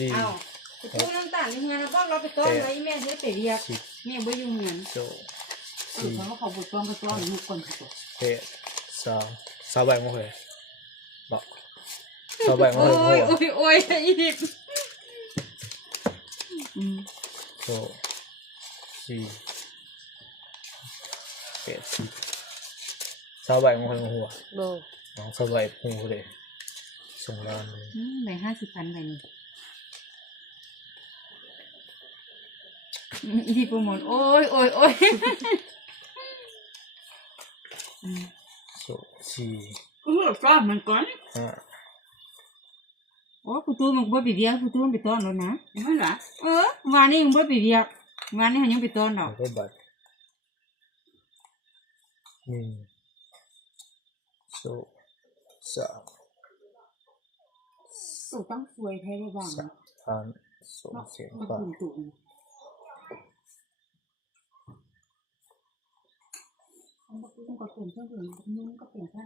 4เอาไปตู้น้ำตาลนี่ไงแล้วก็เราไปต้อนไว้แม่ซื้อไปเรียกแม่บ่อยู่เงิน2 เขาบุกต้อนไปต้อนลูกคนเขา 2 2ใบมาเลยบอก2ใบมาเลย โอ้ยอีดิบ4 8 2ใบมาเลยหัวน้อง2ใบหูเลยส่งร้านเลยใบ50,000ใบนี้อีดิบโปรโมทโอ้ย4 ก็มันก่อนโอ้กูตู้มันบ่ไปเรียกกูตู้มันไปต้อนแล้วนะนั่นล่ะวานนี้มึงบ่ไปเรียกวานนี้ยังไปต้อนดอกก็บัตร1 2 3ตู้ตั้งสวยแท้ได้บ้าง 3,000 2เสียงกว่ามันก็เป็นเครื่องดื่มนุ่มก็เป็น